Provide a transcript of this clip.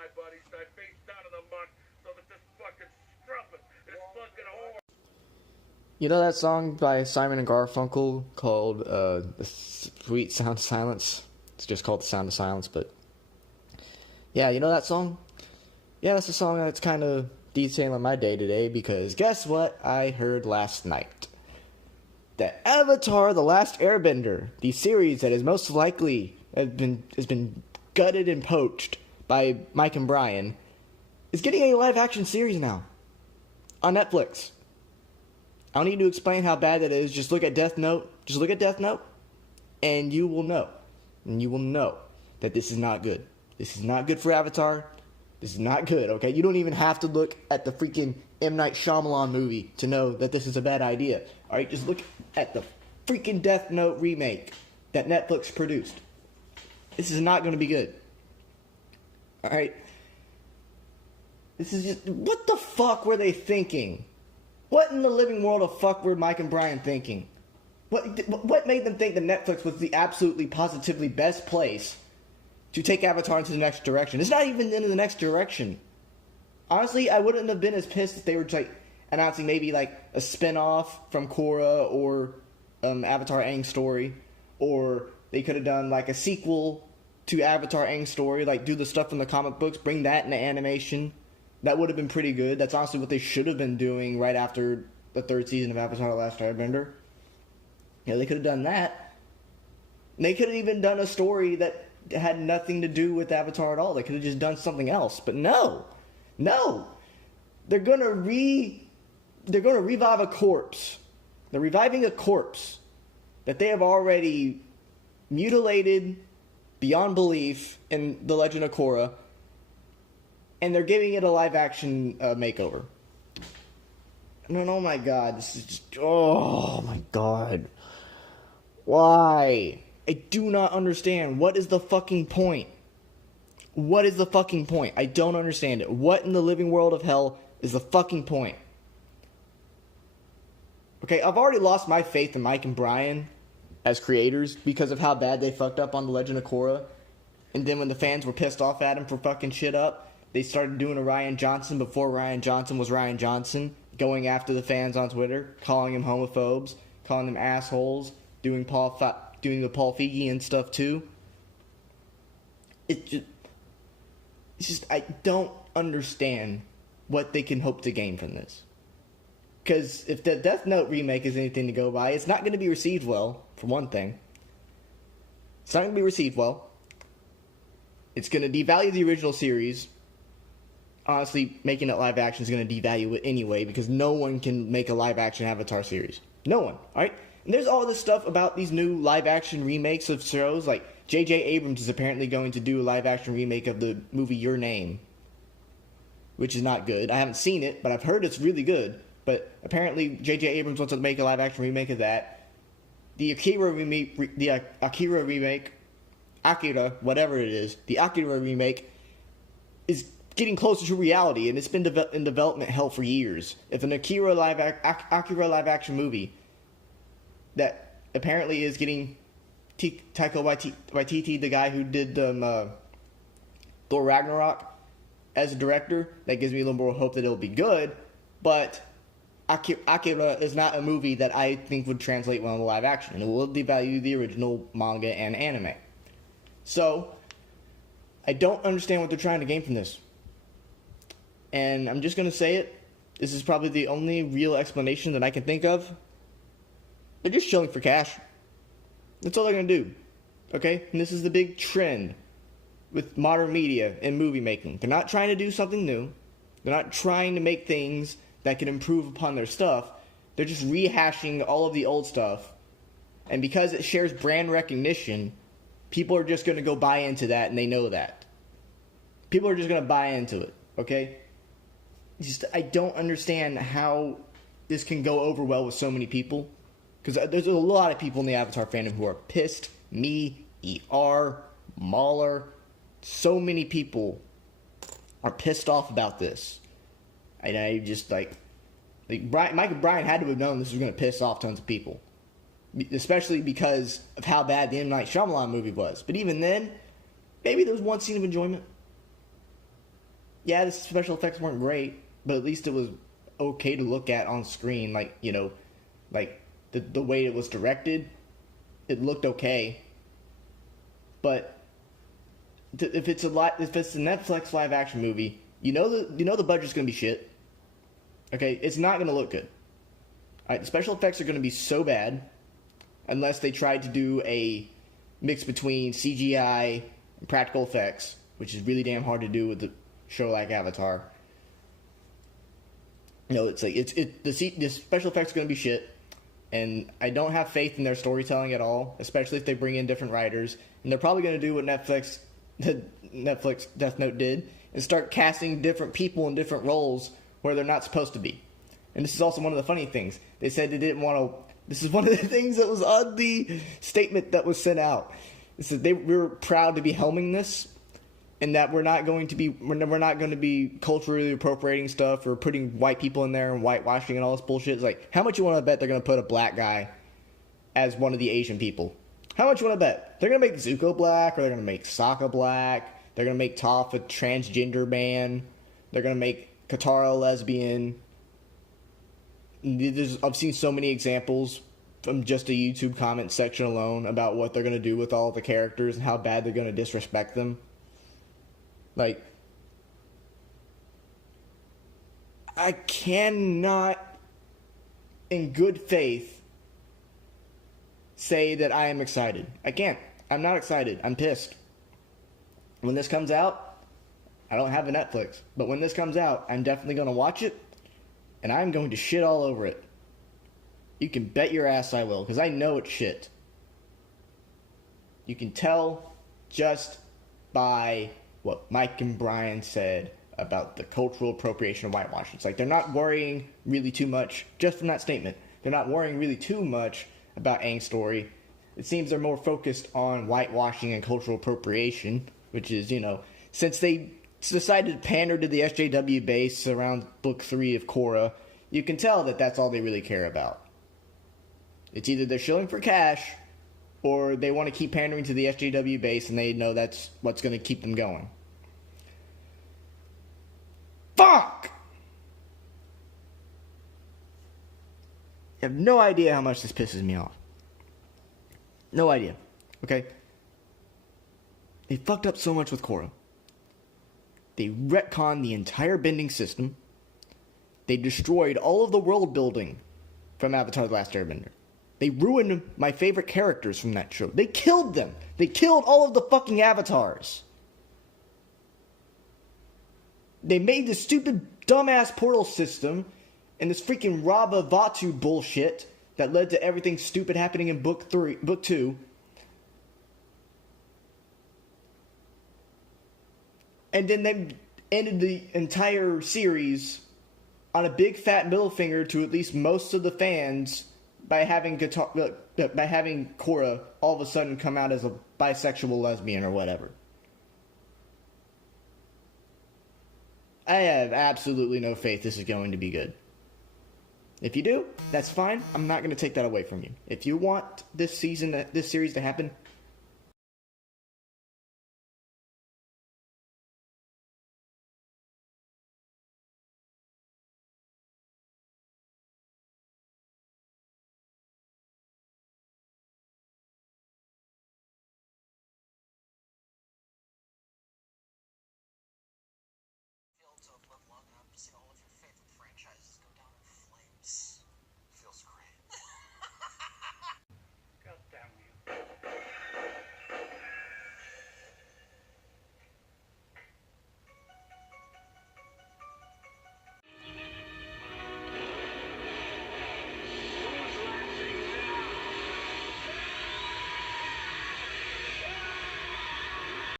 my buddies. I face down in the muck so that this fucking strumpet, this fucking whore. You know that song by Simon and Garfunkel called The Sweet Sound of Silence? It's just called The Sound of Silence, but... Yeah, you know that song? Yeah, that's a song that's kind of detailing my day today, because guess what I heard last night? That Avatar: The Last Airbender, the series that is most likely has been gutted and poached by Mike and Bryan, is getting a live-action series now on Netflix. I don't need to explain how bad that is. Just look at Deathnote. Just look at Deathnote, and you will know. And you will know that this is not good. This is not good for Avatar. This is not good, okay? You don't even have to look at the freaking M. Night Shyamalan movie to know that this is a bad idea. Alright, just look at the freaking Deathnote remake that Netflix produced. This is not going to be good. Alright? This is just... What the fuck were they thinking? What in the living world of fuck were Mike and Bryan thinking? What made them think that Netflix was the absolutely positively best place to take Avatar into the next direction? It's not even into the next direction. Honestly, I wouldn't have been as pissed if they were like announcing maybe like a spin-off from Korra or Avatar Aang's story, or they could have done like a sequel to Avatar Aang's story, like do the stuff from the comic books, bring that into animation. That would have been pretty good. That's honestly what they should have been doing right after the third season of Avatar: The Last Airbender. Yeah, they could have done that. They could have even done a story that had nothing to do with Avatar at all. They could have just done something else. But no. They're gonna revive a corpse. They're reviving a corpse that they have already mutilated beyond belief in The Legend of Korra. And they're giving it a live-action makeover. And oh my god, this is just... Oh my god. Why? I do not understand. What is the fucking point? What is the fucking point? I don't understand it. What in the living world of hell is the fucking point? Okay, I've already lost my faith in Mike and Bryan as creators because of how bad they fucked up on The Legend of Korra. And then when the fans were pissed off at him for fucking shit up, they started doing a Ryan Johnson before Ryan Johnson was Ryan Johnson, going after the fans on Twitter, calling them homophobes, calling them assholes, doing the Paul Feig and stuff too. It's just I don't understand what they can hope to gain from this. Because if the Death Note remake is anything to go by, it's not going to be received well, for one thing. It's not going to be received well. It's going to devalue the original series. Honestly, making it live action is going to devalue it anyway, because no one can make a live action Avatar series. No one, alright? And there's all this stuff about these new live action remakes of shows, like J.J. Abrams is apparently going to do a live action remake of the movie Your Name, which is not good. I haven't seen it, but I've heard it's really good. But apparently J.J. Abrams wants to make a live action remake of that. The Akira remake, Akira, whatever it is, the Akira remake is getting closer to reality, and it's been in development hell for years. If an Akira live action movie that apparently is getting Taika Waititi, the guy who did Thor Ragnarok, as a director, that gives me a little more hope that it'll be good. But Akira is not a movie that I think would translate well into live action, and it will devalue the original manga and anime. So I don't understand what they're trying to gain from this. And I'm just going to say it. This is probably the only real explanation that I can think of. They're just chilling for cash. That's all they're going to do. Okay? And this is the big trend with modern media and movie making. They're not trying to do something new. They're not trying to make things that can improve upon their stuff. They're just rehashing all of the old stuff. And because it shares brand recognition, people are just going to go buy into that, and they know that. People are just going to buy into it. Okay? I don't understand how this can go over well with so many people. Because there's a lot of people in the Avatar fandom who are pissed. Me, ER, Mahler. So many people are pissed off about this. And I just, Mike and Bryan had to have known this was going to piss off tons of people. Especially because of how bad the M. Night Shyamalan movie was. But even then, maybe there was one scene of enjoyment. Yeah, the special effects weren't great, but at least it was okay to look at on screen. Like, like the way it was directed, it looked okay. But if it's a Netflix live action movie, the budget's gonna be shit. Okay, it's not gonna look good. All right, the special effects are gonna be so bad, unless they tried to do a mix between CGI and practical effects, which is really damn hard to do with a show like Avatar. It's like the special effects are gonna be shit, and I don't have faith in their storytelling at all, especially if they bring in different writers. And they're probably gonna do what Netflix Deathnote did and start casting different people in different roles where they're not supposed to be. And this is also one of the funny things. They said they didn't want to. This is one of the things that was on the statement that was sent out. It said we were proud to be helming this, and that we're not going to be culturally appropriating stuff or putting white people in there and whitewashing and all this bullshit. It's like, how much you want to bet they're going to put a black guy as one of the Asian people? How much you want to bet? They're going to make Zuko black, or they're going to make Sokka black. They're going to make Toph a transgender man. They're going to make Katara a lesbian. I've seen so many examples from just a YouTube comment section alone about what they're going to do with all the characters and how bad they're going to disrespect them. Like, I cannot, in good faith, say that I am excited. I can't. I'm not excited. I'm pissed. When this comes out, I don't have a Netflix, but when this comes out, I'm definitely going to watch it, and I'm going to shit all over it. You can bet your ass I will, because I know it's shit. You can tell just by what Mike and Bryan said about the cultural appropriation of whitewashing. It's like they're not worrying really too much, just from that statement, they're not worrying really too much about Aang's story. It seems they're more focused on whitewashing and cultural appropriation, which is, since they decided to pander to the SJW base around Book 3 of Korra, you can tell that that's all they really care about. It's either they're shilling for cash, or they want to keep pandering to the SJW base, and they know that's what's going to keep them going. Fuck! You have no idea how much this pisses me off. No idea. Okay? They fucked up so much with Korra. They retconned the entire bending system. They destroyed all of the world building from Avatar: The Last Airbender. They ruined my favorite characters from that show. They killed them. They killed all of the fucking avatars. They made this stupid, dumbass portal system and this freaking Rava Vatu bullshit that led to everything stupid happening in Book 2. And then they ended the entire series on a big fat middle finger to at least most of the fans by having Korra all of a sudden come out as a bisexual lesbian or whatever. I have absolutely no faith this is going to be good. If you do, that's fine. I'm not going to take that away from you. If you want this series to happen,